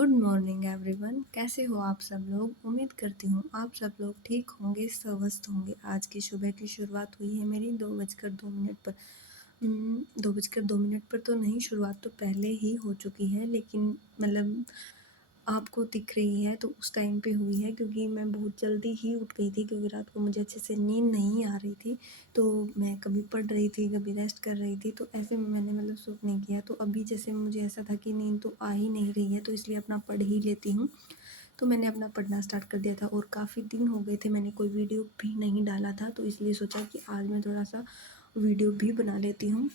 Good morning everyone. कैसे हो आप सब लोग? उम्मीद करती हूँ आप सब लोग ठीक होंगे, स्वस्थ होंगे। आज की सुबह की शुरुआत हुई है मेरी 2:02 पर। 2:02 पर तो नहीं, शुरुआत तो पहले ही हो चुकी है, लेकिन मतलब आपको दिख रही है तो उस टाइम पे हुई है, क्योंकि मैं बहुत जल्दी ही उठ गई थी, क्योंकि रात को मुझे अच्छे से नींद नहीं आ रही थी। तो मैं कभी पढ़ रही थी, कभी रेस्ट कर रही थी, तो ऐसे में मैंने मतलब सूट नहीं किया। तो अभी जैसे मुझे ऐसा था कि नींद तो आ ही नहीं रही है, तो इसलिए अपना पढ़ ही लेती हूँ। तो मैंने अपना पढ़ना स्टार्ट कर दिया था, और काफ़ी दिन हो गए थे मैंने कोई वीडियो भी नहीं डाला था, तो इसलिए सोचा कि आज मैं थोड़ा सा वीडियो भी बना लेती हूँ,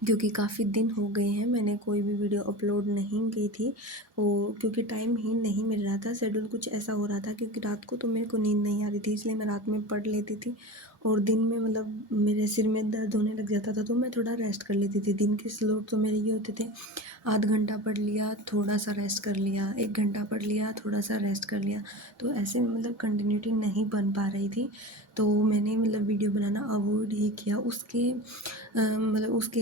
क्योंकि काफ़ी दिन हो गए हैं मैंने कोई भी वीडियो अपलोड नहीं की थी। और क्योंकि टाइम ही नहीं मिल रहा था, शेड्यूल कुछ ऐसा हो रहा था, क्योंकि रात को तो मेरे को नींद नहीं आ रही थी, इसलिए मैं रात में पढ़ लेती थी। और दिन में मतलब मेरे सिर में दर्द होने लग जाता था, तो मैं थोड़ा रेस्ट कर लेती थी। दिन के स्लॉट तो मेरे ये होते थे, आध घंटा पढ़ लिया, थोड़ा सा रेस्ट कर लिया, 1 घंटा पढ़ लिया, थोड़ा सा रेस्ट कर लिया। तो ऐसे में मतलब कंटिन्यूटी नहीं बन पा रही थी, तो मैंने मतलब वीडियो बनाना अवॉइड ही किया। मतलब उसके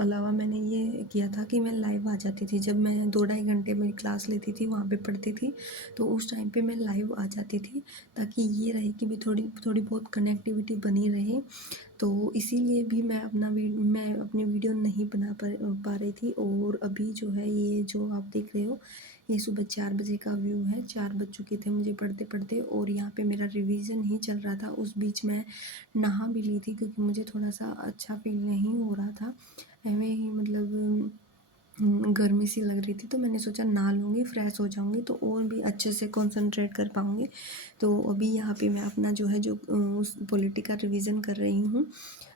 अलावा मैंने ये किया था कि मैं लाइव आ जाती थी। जब मैं 2 ढाई घंटे मेरी क्लास लेती थी, वहाँ पे पढ़ती थी, तो उस टाइम पे मैं लाइव आ जाती थी, ताकि ये रहे कि भी थोड़ी थोड़ी बहुत कनेक्टिविटी बनी रहे। तो इसीलिए भी मैं अपनी वीडियो नहीं बना पा रही थी। और अभी जो है, ये जो आप देख रहे हो, ये सुबह 4 बजे का व्यू है। 4 बज चुके थे मुझे पढ़ते पढ़ते, और यहाँ पे मेरा रिवीजन ही चल रहा था। उस बीच मैं नहा भी ली थी, क्योंकि मुझे थोड़ा सा अच्छा फील नहीं हो रहा था। एवं ही मतलब गर्मी सी लग रही थी, तो मैंने सोचा नहा लूँगी, फ्रेश हो जाऊँगी, तो और भी अच्छे से कंसंट्रेट कर पाऊँगी। तो अभी यहाँ पे मैं अपना जो है, जो उस पॉलिटी का रिवीजन कर रही हूँ।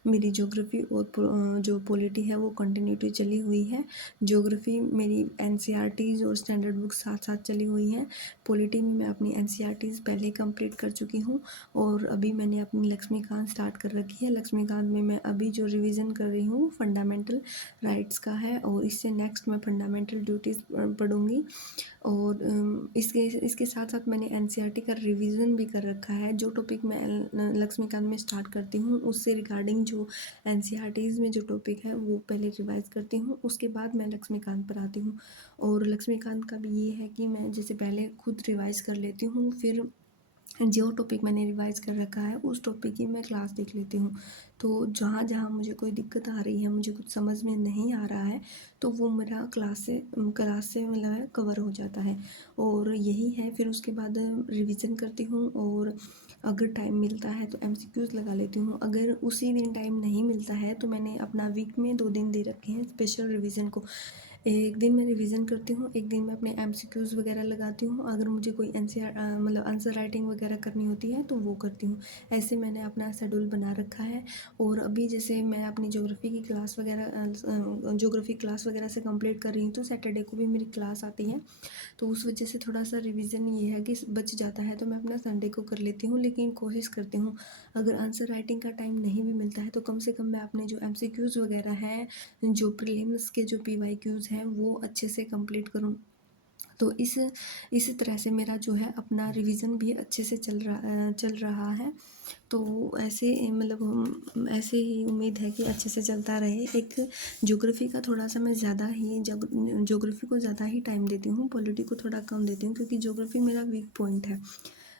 मेरी ज्योग्राफी और जो पॉलिटी है वो कंटिन्यूटी चली हुई है। ज्योग्राफी मेरी एनसीईआरटीज़ और स्टैंडर्ड बुक साथ साथ चली हुई हैं। पॉलिटी में मैं अपनी एनसीईआरटीज़ पहले कंप्लीट कर चुकी हूँ, और अभी मैंने अपनी लक्ष्मीकांत स्टार्ट कर रखी है। लक्ष्मीकांत में मैं अभी जो रिवीजन कर रही हूँ फंडामेंटल राइट्स का है, और इससे नेक्स्ट मैं फंडामेंटल ड्यूटीज़ पढ़ूँगी। और इसके इसके साथ साथ मैंने एनसीईआरटी का रिवीजन भी कर रखा है। जो टॉपिक मैं लक्ष्मीकांत में स्टार्ट करती हूँ, उससे रिगार्डिंग जो एनसीईआरटीज़ में जो टॉपिक है वो पहले रिवाइज करती हूँ, उसके बाद मैं लक्ष्मीकांत पर आती हूँ। और लक्ष्मीकांत का भी ये है कि मैं जैसे पहले खुद रिवाइज कर लेती हूँ, फिर जो टॉपिक मैंने रिवाइज कर रखा है उस टॉपिक की मैं क्लास देख लेती हूँ। तो जहाँ जहाँ मुझे कोई दिक्कत आ रही है, मुझे कुछ समझ में नहीं आ रहा है, तो वो मेरा क्लास से मतलब है कवर हो जाता है। और यही है, फिर उसके बाद रिवीजन करती हूँ, और अगर टाइम मिलता है तो एमसीक्यूज़ लगा लेती हूँ। अगर उसी दिन टाइम नहीं मिलता है, तो मैंने अपना वीक में 2 दिन दे रखे हैं स्पेशल रिवीजन को। एक दिन मैं रिवीजन करती हूँ, एक दिन मैं अपने एमसीक्यूज़ वगैरह लगाती हूँ। अगर मुझे कोई एनसीआर मतलब आंसर राइटिंग वगैरह करनी होती है तो वो करती हूँ। ऐसे मैंने अपना शेड्यूल बना रखा है। और अभी जैसे मैं अपनी ज्योग्राफी क्लास वगैरह से कंप्लीट कर रही हूँ, तो सैटरडे को भी मेरी क्लास आती है, तो उस वजह से थोड़ा सा रिवीजन ये है कि बच जाता है, तो मैं अपना संडे को कर लेती हूँ। लेकिन कोशिश करती हूँ, अगर आंसर राइटिंग का टाइम नहीं भी मिलता है, तो कम से कम मैं अपने जो एमसीक्यूज़ वगैरह हैं, जो प्रीलिम्स के जो पीवाईक्यूज़ हैं, वो अच्छे से कंप्लीट करूँ। तो इस तरह से मेरा जो है अपना रिवीजन भी अच्छे से चल रहा है। तो ऐसे मतलब ऐसे ही उम्मीद है कि अच्छे से चलता रहे। एक ज्योग्राफी का थोड़ा सा मैं ज्योग्राफी को ज़्यादा ही टाइम देती हूँ, पॉलिटी को थोड़ा कम देती हूँ, क्योंकि ज्योग्राफी मेरा वीक पॉइंट है।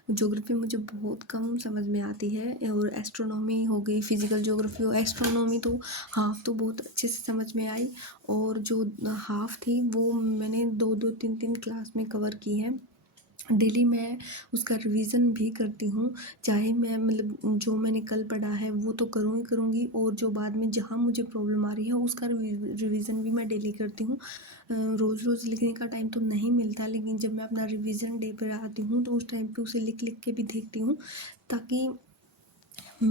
ज्योग्राफी मुझे बहुत कम समझ में आती है। और एस्ट्रोनॉमी हो गई, फिजिकल ज्योग्राफी हो, एस्ट्रोनॉमी तो हाफ तो बहुत अच्छे से समझ में आई, और जो हाफ थी वो मैंने 2-2 3-3 क्लास में कवर की है। डेली मैं उसका रिवीजन भी करती हूँ, चाहे मैं मतलब जो मैंने कल पढ़ा है वो तो करूँगी, और जो बाद में जहाँ मुझे प्रॉब्लम आ रही है उसका रिवीजन भी मैं डेली करती हूँ। रोज़ रोज़ लिखने का टाइम तो नहीं मिलता, लेकिन जब मैं अपना रिवीजन डे पर आती हूँ, तो उस टाइम पे उसे लिख लिख के भी देखती हूँ, ताकि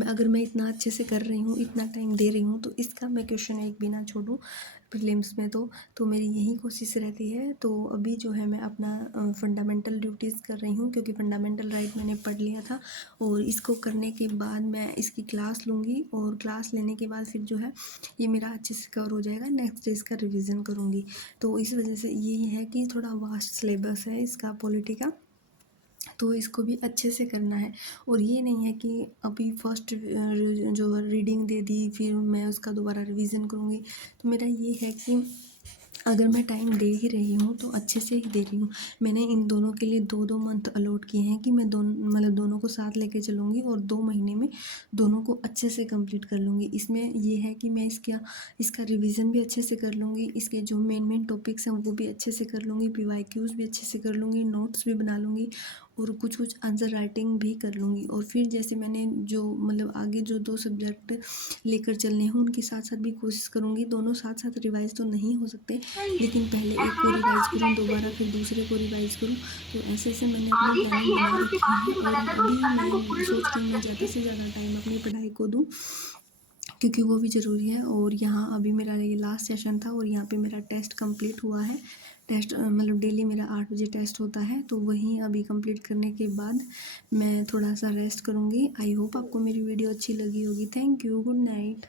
अगर मैं इतना अच्छे से कर रही हूँ, इतना टाइम दे रही हूँ, तो इसका मैं क्वेश्चन एक भी ना छोड़ूँ प्रीलिम्स में। तो मेरी यही कोशिश रहती है। तो अभी जो है मैं अपना फंडामेंटल ड्यूटीज़ कर रही हूँ, क्योंकि फंडामेंटल राइट मैंने पढ़ लिया था, और इसको करने के बाद मैं इसकी क्लास लूँगी, और क्लास लेने के बाद फिर जो है ये मेरा अच्छे से कवर हो जाएगा। नेक्स्ट डे इसका रिवीजन करूँगी। तो इस वजह से यही है कि थोड़ा वास्ट सिलेबस है इसका पॉलिटी का, तो इसको भी अच्छे से करना है। और ये नहीं है कि अभी फर्स्ट जो रीडिंग दे दी फिर मैं उसका दोबारा रिवीजन करूँगी। तो मेरा ये है कि अगर मैं टाइम दे ही रही हूँ तो अच्छे से ही दे रही हूँ। मैंने इन दोनों के लिए 2-2 मंथ अलॉट किए हैं कि मैं दोनों को साथ लेके चलूँगी और 2 महीने में दोनों को अच्छे से कंप्लीट कर लूँगी। इसमें ये है कि मैं इसका रिवीजन भी अच्छे से कर लूँगी, इसके जो मेन टॉपिक्स हैं वो भी अच्छे से कर लूँगी, पीवाईक्यूज़ भी अच्छे से कर लूँगी, नोट्स भी बना लूँगी और कुछ आंसर राइटिंग भी कर लूँगी। और फिर जैसे मैंने जो आगे जो 2 सब्जेक्ट लेकर चलने हैं उनके साथ-साथ भी कोशिश करूँगी। दोनों साथ-साथ रिवाइज़ तो नहीं हो सकते, लेकिन पहले एक को रिवाइज़ करूँ, दोबारा फिर दूसरे को रिवाइज़ करूँ। तो ऐसे-ऐसे मैंने अपनी आगे सही प्लानिंग है, बना और उसके रखी बाद है जो और बचा था अभी उसमें आपको मैं पूरे सोच नंबर रही हूँ मैं मिलने ज़्यादा चाहिए। से ज़्यादा टाइम अपनी पढ़ाई को दूँ, क्योंकि वो भी ज़रूरी है। और यहाँ अभी मेरा ये लास्ट सेशन था और यहाँ पे मेरा टेस्ट कंप्लीट हुआ है। टेस्ट डेली मेरा 8 बजे टेस्ट होता है, तो वहीं अभी कंप्लीट करने के बाद मैं थोड़ा सा रेस्ट करूँगी। आई होप आपको मेरी वीडियो अच्छी लगी होगी। Thank you, good night.